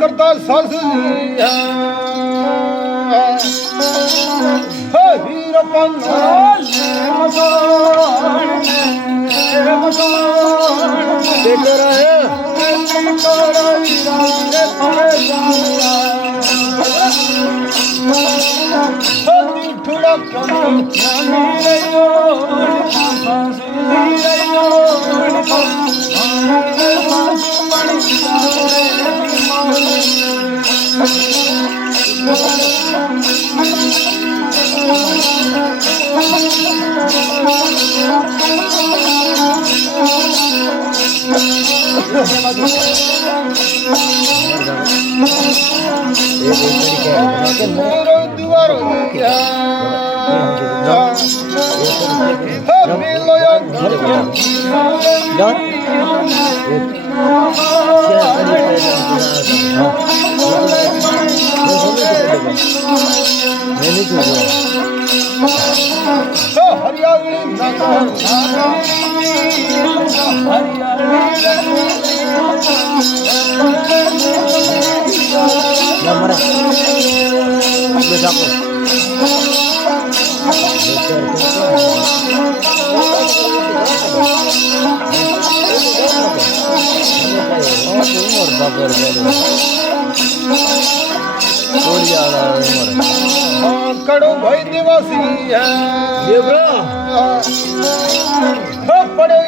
करता सासुजिया हीर देखो रहे कड़ो भाई दिवासी है पड़े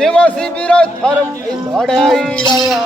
देवासी बीरा थारम भाड़ाई राया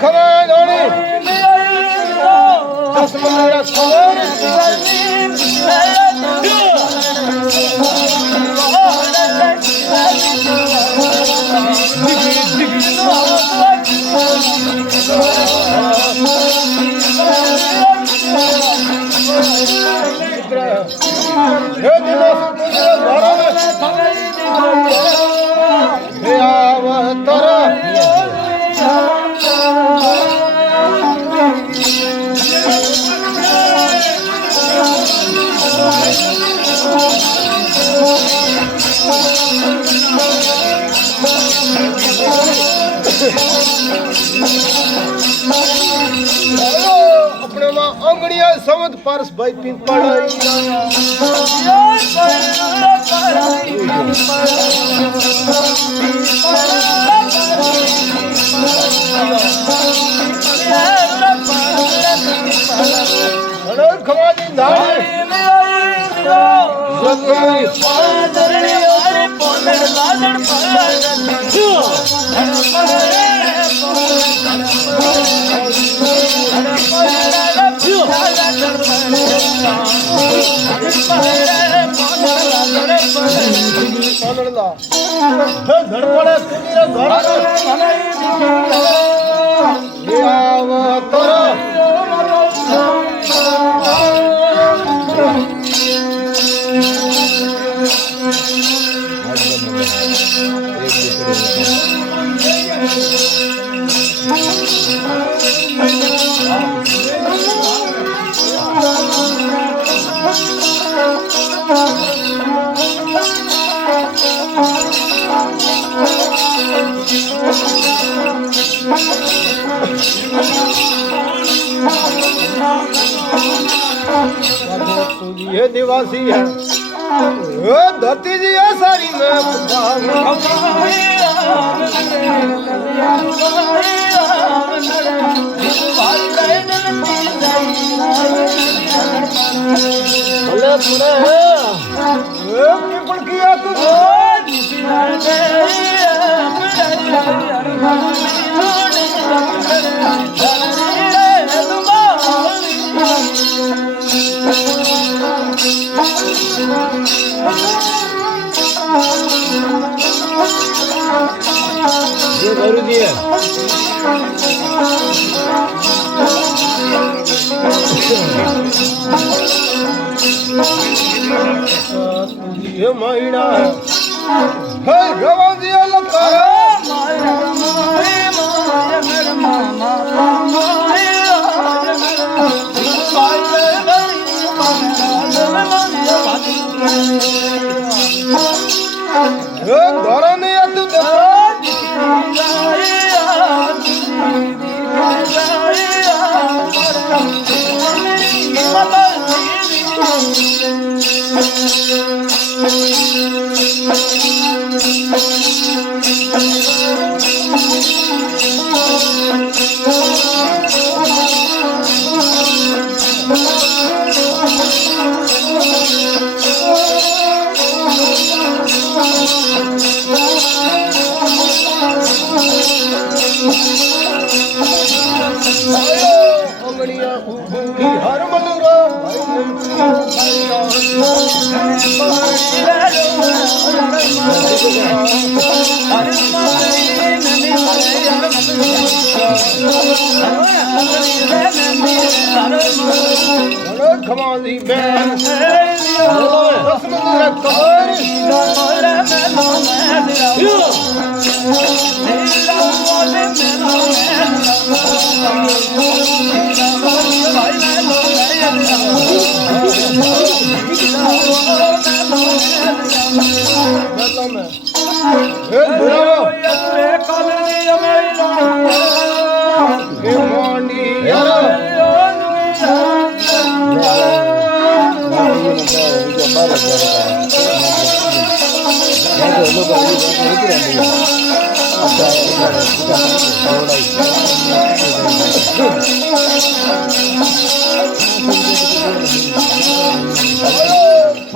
खबर धोनी दस मेरा खबर हे दिवस तुझे घराने हे आवतरा अपने मां अंगड़िया समझ पारस भाई पिन पड़ाई खवाजी धाड़ी धड़पड़े तेरे घर ये दिवासी है धरती जी है सारी में भले पूरे पीपल किया ये गुरु जी है ये महिना है रवाजी लगा धोरण हर मधुरा खमाली बैन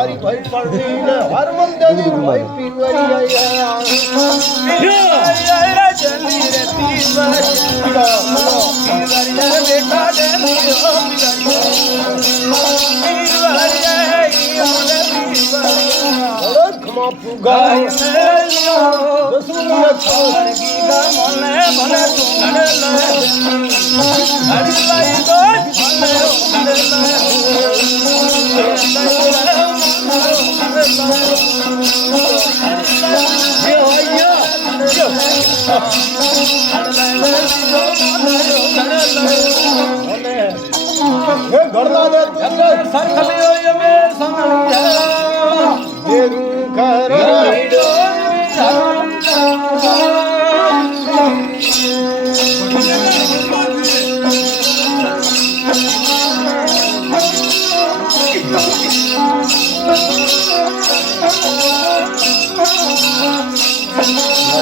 सारी भाई पड़नी ने हरमन देवी भाई पीरवरी आया चली रे पीरवरी बेटा देवी खमा पुगा दसुन में छाओगी का मने मने सुनने ले हरि लाई को मने ये गड़ला दे सर खलियो ये में संगलिया ये कर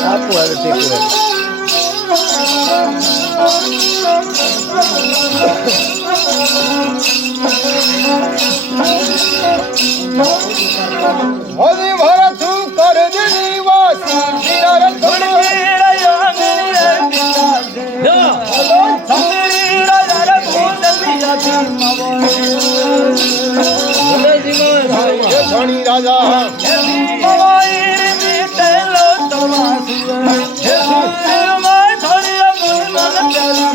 आपको है ठीक है हरि भरत कर दिनी वासी बिरर धुन पीड़ा यांगनी रे हेलो समीरा जरा भूत दिया धनी राजा मवाईर मीते लो तमासु हे सुर मैं थोड़ी मन मन प्यारी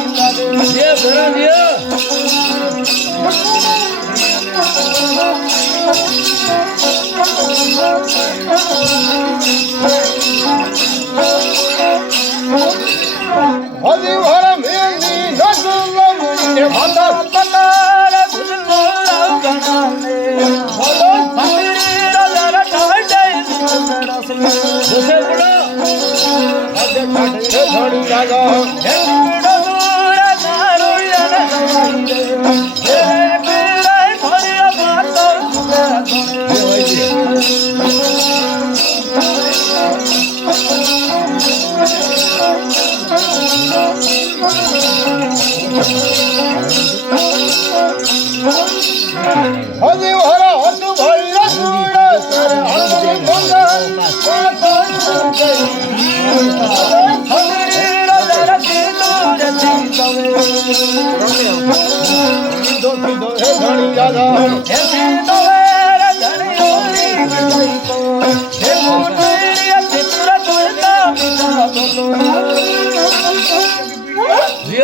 ये भरा दिया हरि भर मेनी नसलम ने भाता पतार भुजलो गनाने हेलो समीरा जरा ठाडे सुंदर से बड़ा धनी राजा हेडो दूर नारुया नवाईरे हे पीड़ा थोड़िया बात हरि भर हत भैर सुर सर हरि बंदन समीरा जरा दूर धनी राजा हे